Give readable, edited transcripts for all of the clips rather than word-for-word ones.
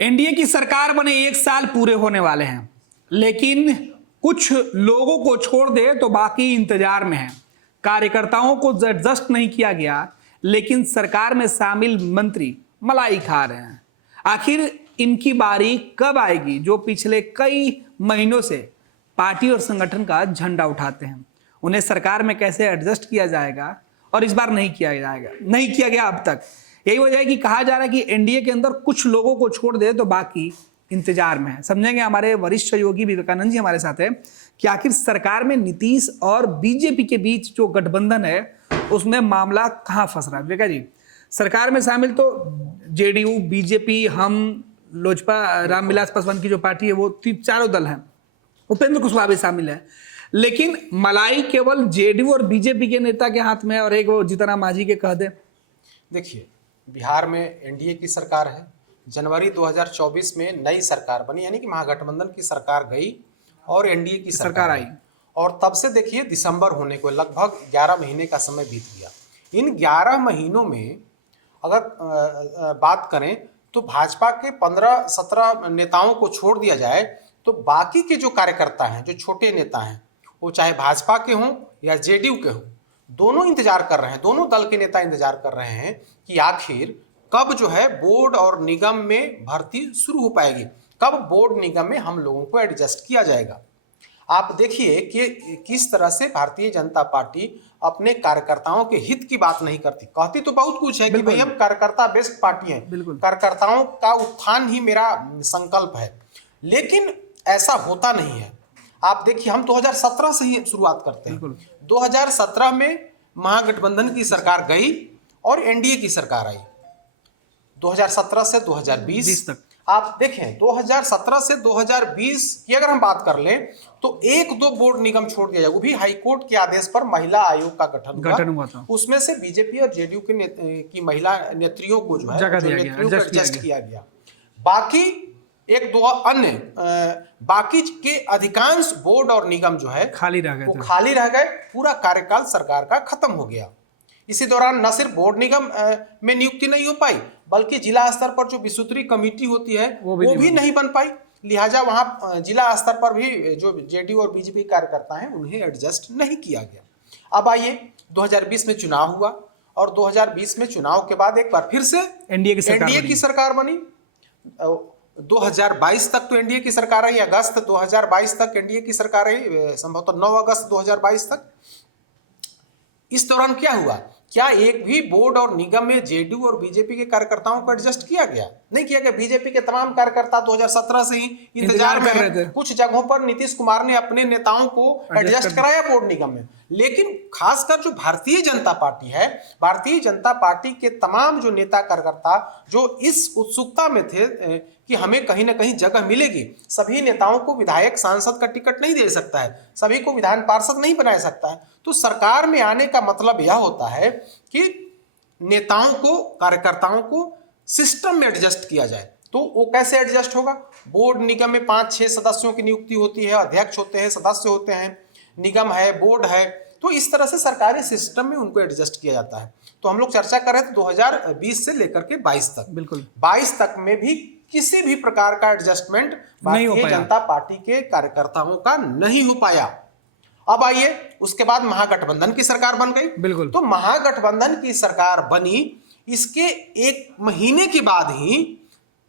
NDA की सरकार बने 1 साल पूरे होने वाले हैं, लेकिन कुछ लोगों को छोड़ दे तो बाकी इंतजार में हैं। कार्यकर्ताओं को एडजस्ट नहीं किया गया, लेकिन सरकार में शामिल मंत्री मलाई खा रहे हैं। आखिर इनकी बारी कब आएगी, जो पिछले कई महीनों से पार्टी और संगठन का झंडा उठाते हैं? उन्हें सरकार में कैसे एडजस्ट किया जाएगा? और इस बार नहीं किया गया अब तक। यही वजह है कि कहा जा रहा है कि एनडीए के अंदर कुछ लोगों को छोड़ दे तो बाकी इंतजार में है। समझेंगे हमारे वरिष्ठ सहयोगी विवेकानंद जी हमारे साथ है कि आखिर सरकार में नीतीश और बीजेपी के बीच जो गठबंधन है उसमें मामला कहां फंस रहा है। विवेका जी, सरकार में शामिल तो जेडीयू, बीजेपी, हम, लोजपा, रामविलास पासवान की जो पार्टी है वो चारों दल हैं, उपेंद्र कुशवाहा भी शामिल है, लेकिन मलाई केवल जेडीयू और बीजेपी के नेता के हाथ में है और एक वो जीतन राम मांझी के कह दे। देखिए, बिहार में एनडीए की सरकार है। जनवरी 2024 में नई सरकार बनी, यानी कि महागठबंधन की सरकार गई और एनडीए की सरकार आई। और तब से देखिए दिसंबर होने को लगभग 11 महीने का समय बीत गया। इन 11 महीनों में अगर बात करें तो भाजपा के 15-17 नेताओं को छोड़ दिया जाए तो बाकी के जो कार्यकर्ता हैं, जो छोटे नेता हैं, वो चाहे भाजपा के हों या जेडीयू के हों, दोनों इंतजार कर रहे हैं, दोनों दल के नेता इंतजार कर रहे हैं कि आखिर कब जो है बोर्ड और निगम में भर्ती शुरू हो पाएगी, कब बोर्ड निगम में हम लोगों को एडजस्ट किया जाएगा। आप देखिए कि किस तरह से भारतीय जनता पार्टी अपने कार्यकर्ताओं के हित की बात नहीं करती। कहती तो बहुत कुछ है कि भाई हम कार्यकर्ता बेस्ड पार्टी हैं, कार्यकर्ताओं का उत्थान ही मेरा संकल्प है, लेकिन ऐसा होता नहीं है। आप देखिए, हम 2017 से ही शुरुआत करते हैं। 2017 में महागठबंधन की सरकार गई और एनडीए की सरकार आई। 2017 से 2020 तक आप देखें, 2017 से 2020 की अगर हम बात कर लें तो 1-2 बोर्ड निगम छोड़ दिया जाए, वो भी हाईकोर्ट के आदेश पर महिला आयोग का गठन हुआ था। उसमें से बीजेपी और जेडीयू की महिला नेत्रियों को जो है एडजस्ट किया गया। बाकी 1-2 अन्य बाकी के अधिकांश बोर्ड और निगम जो है खाली रह गए। पूरा कार्यकाल सरकार का खत्म हो गया। इसी दौरान न सिर्फ बोर्ड निगम में नियुक्ति नहीं हो पाई, बल्कि जिला स्तर पर जो विसूत्री कमेटी होती है वो भी नहीं बन पाई। लिहाजा वहां जिला स्तर पर भी जो जेडीयू और बीजेपी कार्यकर्ता हैं उन्हें एडजस्ट नहीं किया गया। अब आइए, 2020 में चुनाव हुआ और 2020 में चुनाव के बाद एक बार फिर से एनडीए की सरकार बनी। 2022 तक तो एनडीए की सरकार रही, अगस्त 2022 तक एनडीए की सरकार रही, संभवतः 9 अगस्त 2022 तक। इस दौरान क्या हुआ? क्या एक भी बोर्ड और निगम में जेडीयू और बीजेपी के कार्यकर्ताओं को एडजस्ट किया गया? नहीं किया गया। बीजेपी के तमाम कार्यकर्ता 2017 से ही इंतजार कर रहे थे। कुछ जगहों पर नीतीश कुमार ने अपने नेताओं को एडजस्ट कराया बोर्ड निगम में, लेकिन खासकर जो भारतीय जनता पार्टी है, भारतीय जनता पार्टी के तमाम जो नेता कार्यकर्ता जो इस उत्सुकता में थे कि हमें कहीं ना कहीं जगह मिलेगी, सभी नेताओं को विधायक सांसद का टिकट नहीं दे सकता है, सभी को विधान पार्षद नहीं बना सकता है। तो सरकार में आने का मतलब यह होता है कि नेताओं को, कार्यकर्ताओं को सिस्टम में एडजस्ट किया जाए। तो वो कैसे एडजस्ट होगा? बोर्ड निगम में 5-6 सदस्यों की नियुक्ति होती है, अध्यक्ष होते हैं, सदस्य होते हैं, निगम है, बोर्ड है। तो इस तरह से सरकारी सिस्टम में उनको एडजस्ट किया जाता है। तो हम लोग चर्चा कर रहे थे 2020 से लेकर के 22 तक। बिल्कुल 22 तक में भी किसी भी प्रकार का एडजस्टमेंट भारतीय जनता पार्टी के कार्यकर्ताओं का नहीं हो पाया। अब आइए, उसके बाद महागठबंधन की सरकार बन गई। बिल्कुल। तो महागठबंधन की सरकार बनी, इसके 1 महीने के बाद ही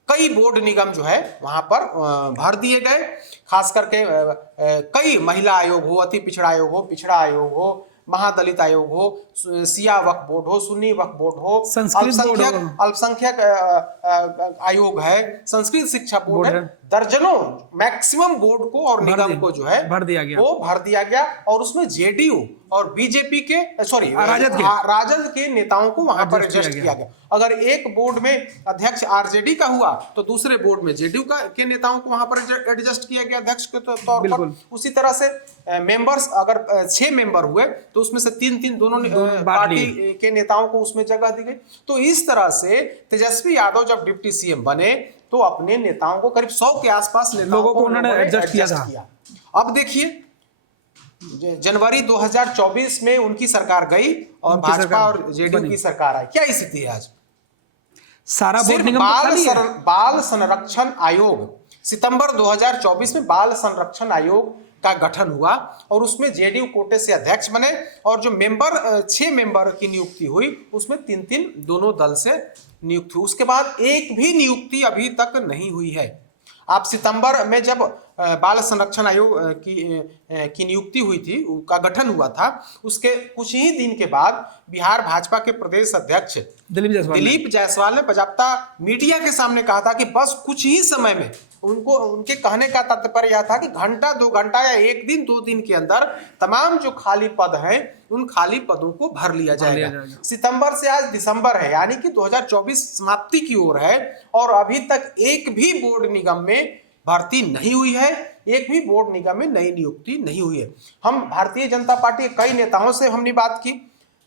कई बोर्ड निगम जो है वहां पर भर दिए गए। खास करके कई महिला आयोग हो, अति पिछड़ा आयोग हो, पिछड़ा आयोग हो, महादलित आयोग हो, सिया वक्फ बोर्ड हो, सुन्नी वक्फ बोर्ड हो, अल्पसंख्यक आयोग है, संस्कृत शिक्षा बोर्ड है, दर्जनों मैक्सिमम बोर्ड को और निगम को जो है भर दिया गया और उसमें जेडीयू और बीजेपी के राजद के नेताओं को वहां पर एडजस्ट किया गया। अगर एक बोर्ड में अध्यक्ष आरजेडी का हुआ तो दूसरे बोर्ड में जेडीयू के नेताओं को वहां पर एडजस्ट किया गया अध्यक्ष के तौर पर। उसी तरह से मेंबर्स अगर 6 मेंबर हुए तो उसमें से 3-3 दोनों पार्टी के नेताओं को उसमें जगह दी गई। तो इस तरह से तेजस्वी यादव जब डिप्टी सीएम बने तो अपने नेताओं को करीब 100 के आसपास लोगों को उन्होंने एडजस्ट किया। अब देखिए, जनवरी 2024 में उनकी सरकार गई और भाजपा और जेडीयू की सरकार आई। क्या स्थिति है आज? सारा बोर्ड सिर्फ निगम तो खाली है। बाल संरक्षण आयोग, सितंबर 2024 में बाल संरक्षण आयोग का गठन हुआ और उसमें जेडीयू कोटे से अध्यक्ष बने और जो मेंबर 6 मेंबर की नियुक्ति हुई उसमें 3-3 दोनों दल से नियुक्त हुई। उसके बाद एक भी नियुक्ति अभी तक नहीं हुई है। आप सितंबर में जब बाल संरक्षण आयोग की नियुक्ति हुई थी, का गठन हुआ था, उसके कुछ ही दिन के बाद बिहार भाजपा के प्रदेश अध्यक्ष दिलीप जायसवाल ने बजाप्ता मीडिया के सामने कहा था कि बस कुछ ही समय में, उनके कहने का तात्पर्य यह था कि घंटा 2 घंटा या 1 दिन 2 दिन के अंदर तमाम जो खाली पद हैं उन खाली पदों को भर लिया जाएगा। सितंबर से आज दिसंबर है, यानी कि 2024 समाप्ति की ओर है और अभी तक एक भी बोर्ड निगम में भर्ती नहीं हुई है, एक भी बोर्ड निगम में नई नियुक्ति नहीं हुई है। हम भारतीय जनता पार्टी के कई नेताओं से हमने बात की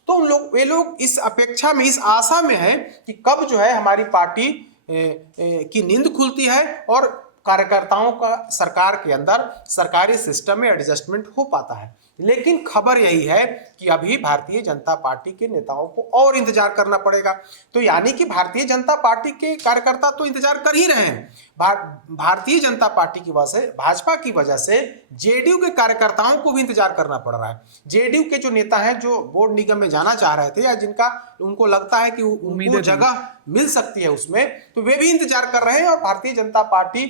तो वे लोग इस अपेक्षा में, इस आशा में है कि कब जो है हमारी पार्टी की नींद खुलती है और कार्यकर्ताओं का सरकार के अंदर सरकारी सिस्टम में एडजस्टमेंट हो पाता है। लेकिन खबर यही है कि अभी भारतीय जनता पार्टी के नेताओं को और इंतजार करना पड़ेगा। तो यानी कि भारतीय जनता पार्टी के कार्यकर्ता तो इंतजार कर ही रहे हैं, भारतीय जनता पार्टी की वजह से, भाजपा की वजह से जेडीयू के कार्यकर्ताओं को भी इंतजार करना पड़ रहा है। जेडीयू के जो नेता हैं जो बोर्ड निगम में जाना चाह रहे थे या जिनका उनको लगता है कि उनको जगह मिल सकती है उसमें, तो वे भी इंतजार कर रहे हैं। और भारतीय जनता पार्टी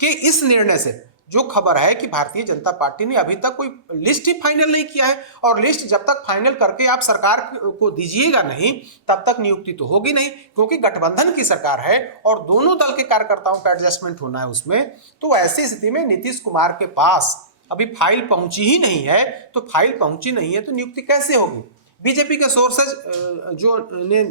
के इस निर्णय से जो खबर है कि भारतीय जनता पार्टी ने अभी तक कोई लिस्ट ही फाइनल नहीं किया है और लिस्ट जब तक फाइनल करके आप सरकार को दीजिएगा नहीं तब तक नियुक्ति तो होगी नहीं, क्योंकि गठबंधन की सरकार है और दोनों दल के कार्यकर्ताओं का एडजस्टमेंट होना है उसमें। तो ऐसी स्थिति में नीतीश कुमार के पास अभी फाइल पहुंची ही नहीं है, तो फाइल पहुंची नहीं है तो नियुक्ति कैसे होगी। बीजेपी के सोर्सेज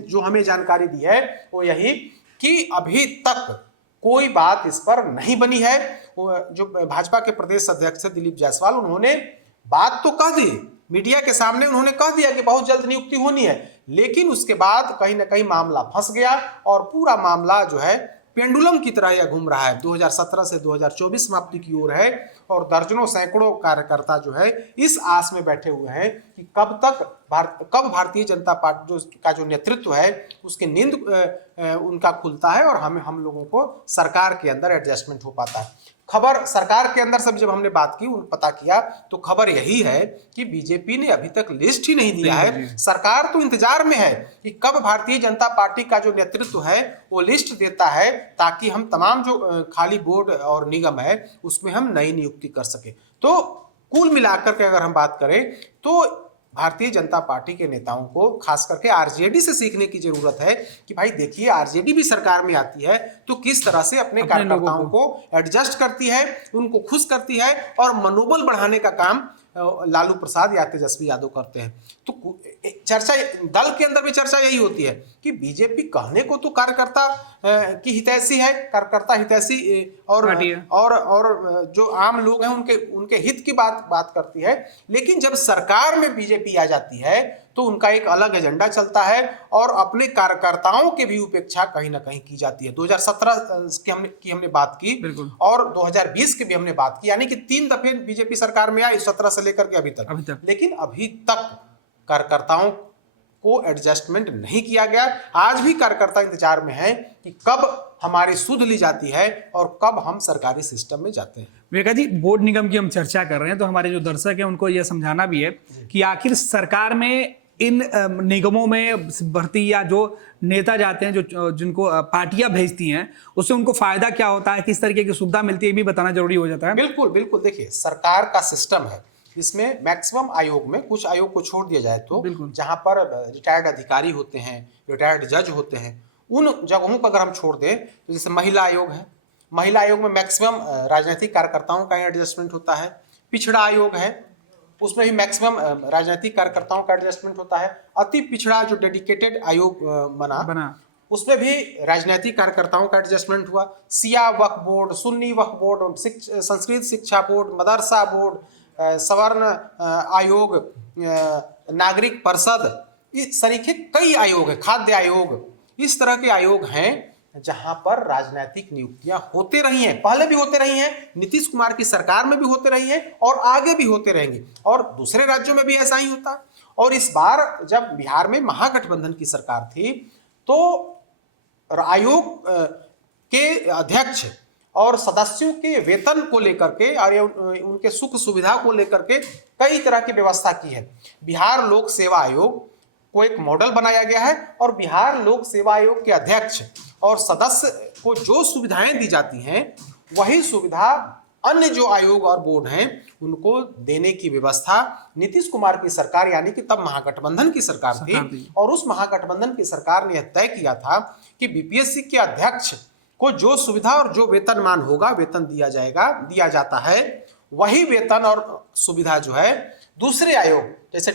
जो हमें जानकारी दी है वो यही कि अभी तक कोई बात इस पर नहीं बनी है। जो भाजपा के प्रदेश अध्यक्ष दिलीप जायसवाल, उन्होंने बात तो कह दी मीडिया के सामने, उन्होंने कह दिया कि बहुत जल्द नियुक्ति होनी है, लेकिन उसके बाद कहीं ना कहीं मामला फंस गया और पूरा मामला जो है पेंडुलम की तरह यह घूम रहा है। 2017 से 2024 समाप्ति की ओर है और दर्जनों सैकड़ों कार्यकर्ता जो है इस आस में बैठे हुए हैं कि कब भारतीय जनता पार्टी का जो नेतृत्व है उसकी नींद उनका खुलता है और हम लोगों को सरकार के अंदर एडजस्टमेंट हो पाता है। खबर सरकार के अंदर सब जब हमने बात की, पता किया तो खबर यही है कि बीजेपी ने अभी तक लिस्ट ही नहीं दिया है। सरकार तो इंतजार में है कि कब भारतीय जनता पार्टी का जो नेतृत्व है वो लिस्ट देता है ताकि हम तमाम जो खाली बोर्ड और निगम है उसमें हम नई नियुक्ति कर सके। तो कुल मिलाकर के अगर हम बात करें तो भारतीय जनता पार्टी के नेताओं को खास करके आरजेडी से सीखने की जरूरत है कि भाई देखिए, आरजेडी भी सरकार में आती है तो किस तरह से अपने कार्यकर्ताओं को एडजस्ट करती है, उनको खुश करती है और मनोबल बढ़ाने का काम लालू प्रसाद या तेजस्वी यादव करते हैं। तो चर्चा दल के अंदर भी चर्चा यही होती है कि बीजेपी कहने को तो कार्यकर्ता की हितैषी है, कार्यकर्ता हितैषी और जो आम लोग हैं उनके हित की बात करती है, लेकिन जब सरकार में बीजेपी आ जाती है तो उनका एक अलग एजेंडा चलता है और अपने कार्यकर्ताओं की भी उपेक्षा कहीं ना कहीं की जाती है। 2017 की हमने बात की और 2020 की भी हमने बात की, यानी कि 3 दफे बीजेपी सरकार में आई 17 से लेकर के अभी तक। लेकिन अभी तक कार्यकर्ताओं को एडजस्टमेंट नहीं किया गया। आज भी कार्यकर्ता इंतजार में है कि कब हमारी सुध ली जाती है और कब हम सरकारी सिस्टम में जाते हैं। विवेका जी, बोर्ड निगम की हम चर्चा कर रहे हैं तो हमारे जो दर्शक हैं उनको यह समझाना भी है कि आखिर सरकार में इन निगमों में भर्ती या जो नेता जाते हैं, जो जिनको पार्टियां भेजती हैं, उससे उनको फायदा क्या होता है, किस तरीके की सुविधा मिलती है, ये भी बताना जरूरी हो जाता है। बिल्कुल बिल्कुल। देखिए, सरकार का सिस्टम है, इसमें मैक्सिमम आयोग में कुछ आयोग को छोड़ दिया जाए तो जहां पर रिटायर्ड अधिकारी होते हैं, रिटायर्ड जज होते हैं, उन जगहों पर अगर हम छोड़ दें तो जैसे महिला आयोग है, महिला आयोग में मैक्सिमम राजनीतिक कार्यकर्ताओं का एडजस्टमेंट होता है। पिछड़ा आयोग है, उसमें भी मैक्सिमम राजनीतिक कार्यकर्ताओं का एडजस्टमेंट होता है। अति पिछड़ा जो डेडिकेटेड आयोग बना उसमें भी राजनीतिक कार्यकर्ताओं का एडजस्टमेंट हुआ। सिया वक्फ बोर्ड, सुन्नी वक्फ बोर्ड, संस्कृत शिक्षा बोर्ड, मदरसा बोर्ड, सवर्ण आयोग, नागरिक परिषद, इस तरीके कई आयोग है, खाद्य आयोग, इस तरह के आयोग हैं जहां पर राजनीतिक नियुक्तियां होते रही हैं, पहले भी होते रही हैं, नीतीश कुमार की सरकार में भी होते रही हैं और आगे भी होते रहेंगे और दूसरे राज्यों में भी ऐसा ही होता। और इस बार जब बिहार में महागठबंधन की सरकार थी तो आयोग के अध्यक्ष और सदस्यों के वेतन को लेकर के और उनके सुख सुविधा को लेकर के कई तरह की व्यवस्था की है। बिहार लोक सेवा आयोग को एक मॉडल बनाया गया है और बिहार लोक सेवा आयोग के अध्यक्ष और सदस्य को जो सुविधाएं दी जाती हैं वही सुविधा अन्य जो आयोग और बोर्ड हैं उनको देने की व्यवस्था नीतीश कुमार की सरकार यानी कि तब महागठबंधन की सरकार थी और उस महागठबंधन की सरकार ने यह तय किया था कि बीपीएससी के अध्यक्ष को जो सुविधा और जो वेतनमान होगा, वेतन दिया जाता है, वही वेतन और सुविधा जो है दूसरे आयोग जैसे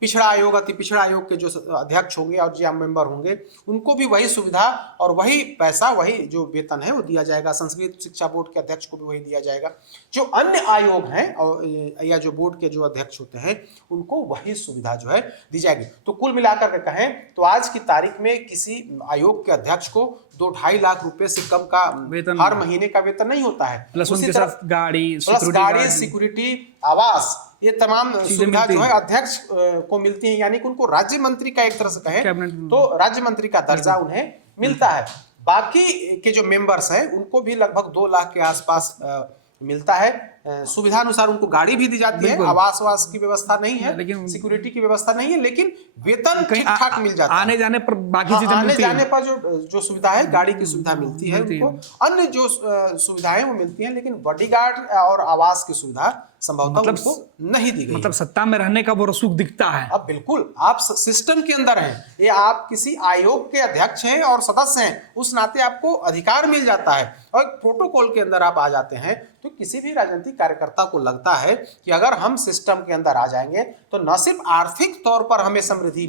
पिछड़ा आयोग, अति पिछड़ा आयोग के जो अध्यक्ष होंगे और जो मेंबर होंगे उनको भी वही सुविधा और वही पैसा, वही जो वेतन है वो दिया जाएगा। संस्कृत शिक्षा बोर्ड के अध्यक्ष को भी वही दिया जाएगा। जो अन्य आयोग हैं और या जो बोर्ड के जो अध्यक्ष होते हैं उनको वही सुविधा जो है दी जाएगी। तो कुल मिलाकर के कहें तो आज की तारीख में किसी आयोग के अध्यक्ष को 2-2.5 लाख रुपए से कम का वेतन, हर महीने का वेतन नहीं होता है। प्लस उनके साथ गाड़ी, सिक्योरिटी, आवास, ये तमाम सुविधा जो है अध्यक्ष को मिलती है, यानी कि उनको राज्य मंत्री का एक तरह से कहें तो राज्य मंत्री का दर्जा उन्हें मिलता है। बाकी के जो मेंबर्स हैं उनको भी लगभग 2 लाख के आसपास मिलता है। सुविधा अनुसार उनको गाड़ी भी दी जाती है, आवास की व्यवस्था नहीं है, लेकिन सिक्योरिटी की व्यवस्था नहीं है, लेकिन वेतन ठीक ठाक मिल जाता है। आने जाने पर बाकी चीजें आने जाने पर जो सुविधा है, गाड़ी की सुविधा मिलती है उनको, अन्य जो सुविधाएं वो मिलती हैं, लेकिन बॉडीगार्ड और आवास की सुविधा संभवतः उनको नहीं दी गई। मतलब सत्ता में रहने का वो रसूख दिखता है। अब बिल्कुल आप सिस्टम के अंदर हैं, ये आप किसी आयोग के अध्यक्ष हैं और सदस्य हैं, उस नाते आपको अधिकार मिल जाता है और एक प्रोटोकॉल के अंदर आप आ जाते हैं। तो किसी भी राजनीतिक कार्यकर्ता को लगता है कि अगर हम सिस्टम के अंदर आ जाएंगे तो न सिर्फ आर्थिक तौर पर हमें समृद्धि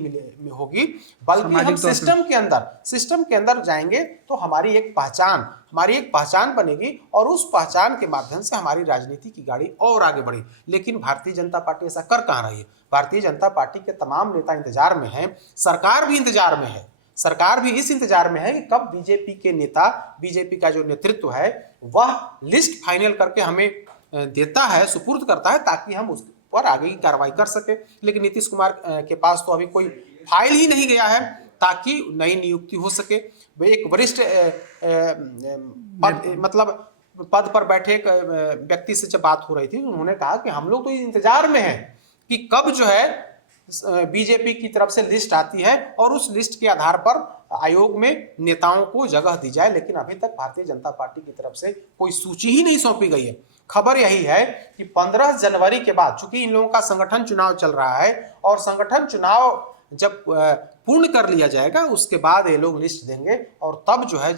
होगी, बल्कि हम सिस्टम के अंदर जाएंगे तो हमारी एक पहचान बनेगी और उस पहचान के माध्यम से हमारी राजनीति की गाड़ी और आगे बढ़ी। लेकिन भारतीय जनता पार्टी ऐसा कर कहाँ रही है। भारतीय जनता पार्टी के तमाम नेता इंतजार में हैं, सरकार भी इंतजार में है। सरकार भी इस इंतजार में है कि कब बीजेपी के नेता, बीजेपी का जो नेतृत्व है वह लिस्ट फाइनल करके हमें देता है, सुपुर्द करता है, ताकि हम उस पर आगे की कार्रवाई कर सके। लेकिन नीतीश कुमार के पास तो अभी कोई फाइल ही नहीं गया है ताकि नई नियुक्ति हो सके। एक वरिष्ठ पद पर बैठे एक व्यक्ति से जब बात हो रही थी, उन्होंने कहा कि हम लोग तो इंतजार में हैं कि कब जो है बीजेपी की तरफ से लिस्ट आती है और उस लिस्ट के आधार पर आयोग में नेताओं को जगह दी जाए। लेकिन अभी तक भारतीय जनता पार्टी की तरफ से कोई सूची ही नहीं सौंपी गई है। खबर यही है कि 15 जनवरी के बाद, चूंकि इन लोगों का संगठन चुनाव चल रहा है और संगठन चुनाव जब पूर्ण कर लिया जाएगा उसके बाद ये लोग लिस्ट देंगे और तब जो है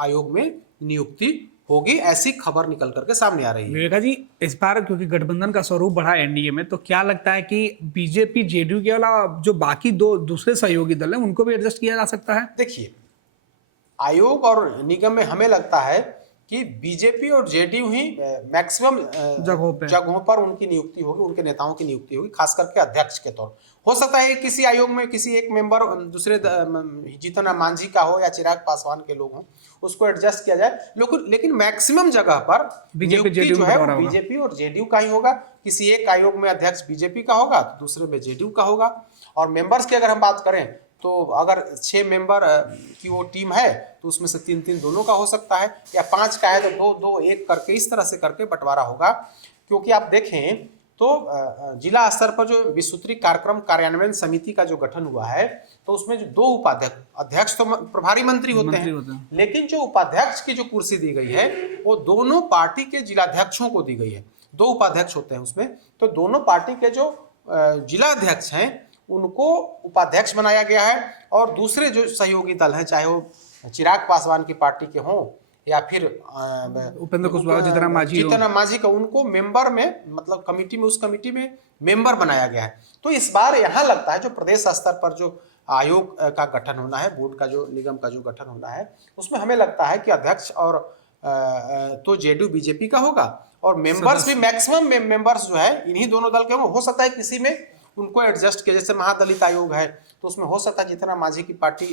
आयोग में नियुक्ति होगी, ऐसी खबर निकल करके सामने आ रही है। विवेका जी, इस बार क्योंकि गठबंधन का स्वरूप बढ़ा एनडीए में, तो क्या लगता है कि बीजेपी जेडीयू के अलावा जो बाकी दूसरे सहयोगी दल हैं उनको भी एडजस्ट किया जा सकता है? देखिए, आयोग और निगम में हमें लगता है कि बीजेपी और जेडीयू ही मैक्सिमम जगहों पर उनकी नियुक्ति होगी, उनके नेताओं की नियुक्ति होगी, खास करके अध्यक्ष के तौर। हो सकता है किसी आयोग में किसी एक मेंबर दूसरे जीतन राम मांझी का हो या चिराग पासवान के लोग हों, उसको एडजस्ट किया जाए। लेकिन मैक्सिमम जगह पर नियुक्ति जो है बीजेपी और जेडीयू का ही होगा। किसी एक आयोग में अध्यक्ष बीजेपी का होगा तो दूसरे में जेडीयू का होगा। और मेंबर्स की अगर हम बात करें तो अगर 6 मेंबर की वो टीम है तो उसमें से 3-3 दोनों का हो सकता है, या 5 का है तो 2-2-1 करके इस तरह से करके बंटवारा होगा। क्योंकि आप देखें तो जिला स्तर पर जो विस्तृत कार्यक्रम कार्यान्वयन समिति का जो गठन हुआ है तो उसमें जो 2 उपाध्यक्ष, अध्यक्ष तो प्रभारी मंत्री होते हैं, लेकिन जो उपाध्यक्ष की जो कुर्सी दी गई है वो दोनों पार्टी के जिलाध्यक्षों को दी गई है। 2 उपाध्यक्ष होते हैं उसमें, तो दोनों पार्टी के जो जिलाध्यक्ष हैं उनको उपाध्यक्ष बनाया गया है और दूसरे जो सहयोगी दल हैं, चाहे वो चिराग पासवान की पार्टी के हों या फिर उपेंद्र कुशवाहा, जीतन मांझी का, उनको मेंबर में, मतलब कमेटी में, उस कमेटी में मेंबर बनाया गया है। तो इस बार यहाँ लगता है जो प्रदेश स्तर पर जो आयोग का गठन होना है, बोर्ड का जो, निगम का जो गठन होना है, उसमें हमें लगता है कि अध्यक्ष और तो जेडीयू बीजेपी का होगा और मेंबर्स भी मैक्सिमम मेंबर्स जो है इन्हीं दोनों दल के होंगे। हो सकता है किसी में उनको एडजस्ट किया, जैसे महादलित आयोग है तो उसमें हो सकता है जितना मांझी की पार्टी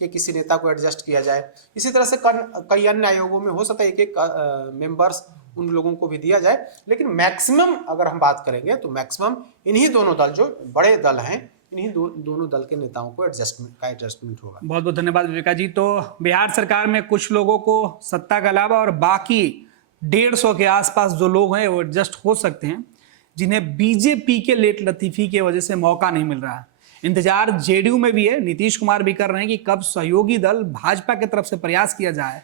के किसी नेता को एडजस्ट किया जाए। इसी तरह से कई अन्य आयोगों में हो सकता है एक मेंबर्स उन लोगों को भी दिया जाए। लेकिन मैक्सिमम अगर हम बात करेंगे तो मैक्सिमम इन्हीं दोनों दल, जो बड़े दल हैं, इन्हीं दोनों दल के नेताओं को एडजस्टमेंट होगा। बहुत बहुत धन्यवाद विवेका जी। तो बिहार सरकार में कुछ लोगों को सत्ता के अलावा और बाकी 150 के आसपास जो लोग हैं वो एडजस्ट हो सकते हैं, जिन्हें बीजेपी के लेट लतीफी की वजह से मौका नहीं मिल रहा है। इंतजार जेडीयू में भी है, नीतीश कुमार भी कर रहे हैं कि कब सहयोगी दल भाजपा की तरफ से प्रयास किया जाए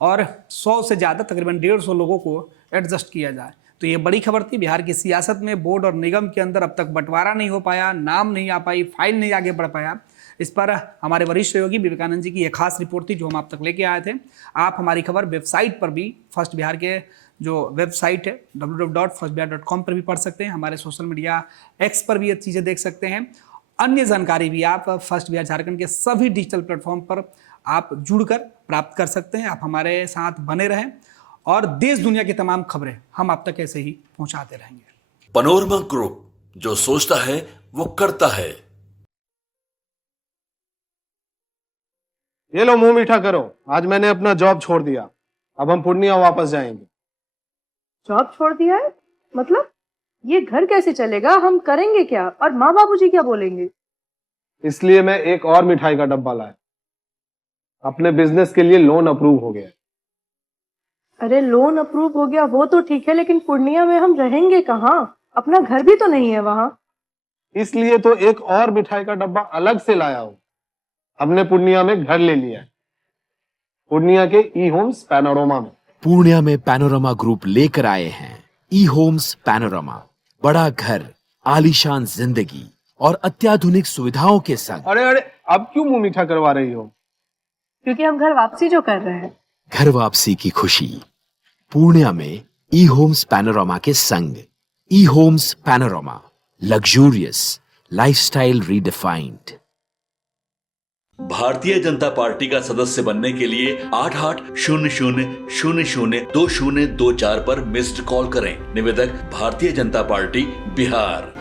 और 100 से ज़्यादा तकरीबन 150 लोगों को एडजस्ट किया जाए। तो ये बड़ी खबर थी। बिहार की सियासत में बोर्ड और निगम के अंदर अब तक बंटवारा नहीं हो पाया, नाम नहीं आ पाई, फाइल नहीं आगे बढ़ पाया। इस पर हमारे वरिष्ठ सहयोगी विवेकानंद जी की यह खास रिपोर्ट थी जो हम आप तक लेके आए थे। आप हमारी खबर वेबसाइट पर भी, फर्स्ट बिहार के जो वेबसाइट है www.firstbihar.com पर भी पढ़ सकते हैं। हमारे सोशल मीडिया एक्स पर भी ये चीज़ें देख सकते हैं। अन्य जानकारी भी आप फर्स्ट बिहार झारखंड के सभी डिजिटल प्लेटफॉर्म पर आप जुड़कर प्राप्त कर सकते हैं। आप हमारे साथ बने रहें और देश दुनिया की तमाम खबरें हम आप तक ऐसे ही पहुंचाते रहेंगे। पैनोरमा ग्रुप, जो सोचता है वो करता है। ये लो, मुंह मीठा करो। आज मैंने अपना जॉब छोड़ दिया, अब हम पूर्णिया वापस जाएंगे। जॉब छोड़ दिया है? मतलब ये घर कैसे चलेगा? हम करेंगे क्या? और माँ बाबूजी क्या बोलेंगे? इसलिए मैं एक और मिठाई का डब्बा लाया। अपने बिजनेस के लिए लोन अप्रूव हो गया। अरे लोन अप्रूव हो गया वो तो ठीक है, लेकिन पूर्णिया में हम रहेंगे कहाँ? अपना घर भी तो नहीं है वहाँ। इसलिए तो एक और मिठाई का डब्बा अलग से लाया हूँ। हमने पूर्णिया में घर ले लिया है, पूर्णिया के ई होम्स पैनोरमा में। पूर्णिया में पैनोरमा ग्रुप लेकर आए हैं ई होम्स पैनोरमा। बड़ा घर, आलीशान जिंदगी और अत्याधुनिक सुविधाओं के संग। अरे अरे, अब क्यों मुंह मीठा करवा रही हो? क्योंकि हम घर वापसी जो कर रहे हैं। घर वापसी की खुशी पूर्णिया में ई होम्स पैनोरमा के संग। ई Homes Panorama, luxurious lifestyle redefined. Bharatiya Janata party का सदस्य बनने के लिए 8800002024 पर मिस्ड कॉल करें। निवेदक भारतीय जनता पार्टी बिहार।